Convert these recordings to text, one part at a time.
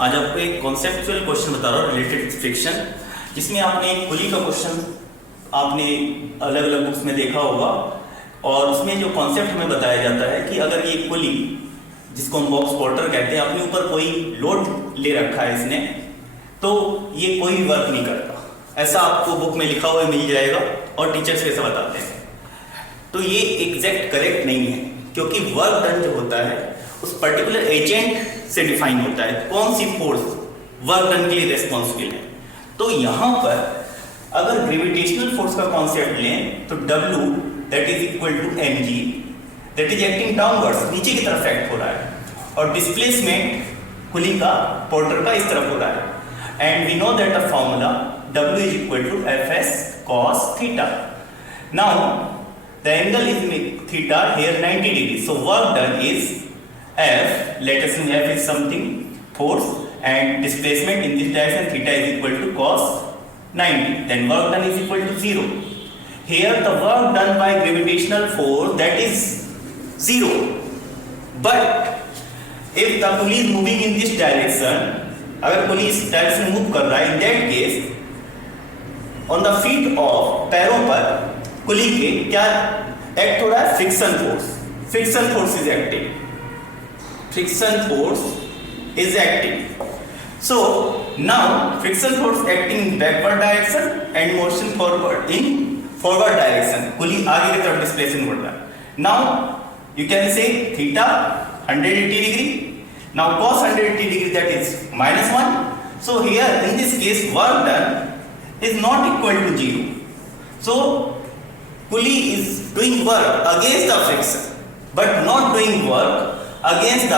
आज आपको एक कॉन्सेप्चुअल क्वेश्चन बता रहा हूँ रिलेटेड फ्रिक्शन, जिसमें आपने एक पुली का क्वेश्चन आपने अलग अलग बुक्स में देखा होगा। और उसमें जो कॉन्सेप्ट हमें बताया जाता है कि अगर ये पुली, जिसको हम बॉक्स पोर्टर कहते हैं, अपने ऊपर कोई लोड ले रखा है इसने, तो ये कोई भी वर्क नहीं करता। ऐसा आपको बुक में लिखा हुआ मिल जाएगा और टीचर्स ऐसा बताते हैं। तो ये एग्जैक्ट करेक्ट नहीं है, क्योंकि वर्क डन जो होता है उस पर्टिकुलर एजेंट से डिफाइन होता है कौन सी फोर्स वर्क डन के लिए रिस्पॉन्सिबल है। तो यहां पर अगर ग्रेविटेशनल फोर्स का कॉन्सेप्ट लें तो W that is equal to mg that is acting downwards, नीचे की तरफ एक्ट हो रहा है, और डिस्प्लेसमेंट पुली का पोर्टर का इस तरफ हो रहा है। And we know that the formula W is equal to Fs cos theta. Now the angle is theta here 90 degrees. So work done is F, let us say F is something force, and displacement in this direction theta is equal to cos 90. Then work done is equal to 0. Here the work done by gravitational force that is 0. But if the pulley is moving in this direction, अगर पुली इस direction move कर रहा है, in that case on the feet of पैरों पर पुली के क्या act हो रहा है? Friction force. Friction force is acting, friction force is acting. So now friction force acting in backward direction and motion forward in forward direction. पुली आगे की तरफ डिस्प्लेसमेंट बढ़ रहा है। Now you can say theta 180 degree. Now cos 180 degree, that is -1. So here in this case work done is not equal to 0. So pulley is doing work against the friction but not doing work against the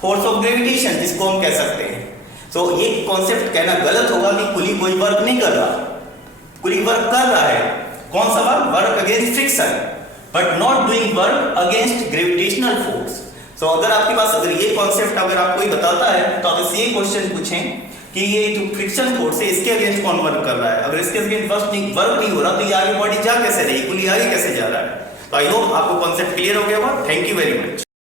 force of gravitation, जिसको हम कह सकते हैं। सो ये concept कहना गलत होगा कि पुली कोई वर्क नहीं कर रहा। पुली वर्क कर रहा है। कौन सा work? Work against friction but not doing work against gravitational force. So अगर आपके पास अगर ये कॉन्सेप्ट अगर आपको ही बताता है तो आप इससे ये क्वेश्चन पूछें कि ये जो फ्रिक्शन फोर्स है इसके अगेंस्ट कौन वर्क कर रहा है। अगर इसके अगेंस्ट वर्क नहीं हो रहा तो ये आगे बॉडी जा कैसे रही, पुली आगे कैसे जा रहा है। तो आई होप आपको कॉन्सेप्ट क्लियर हो गया होगा। Thank you very much.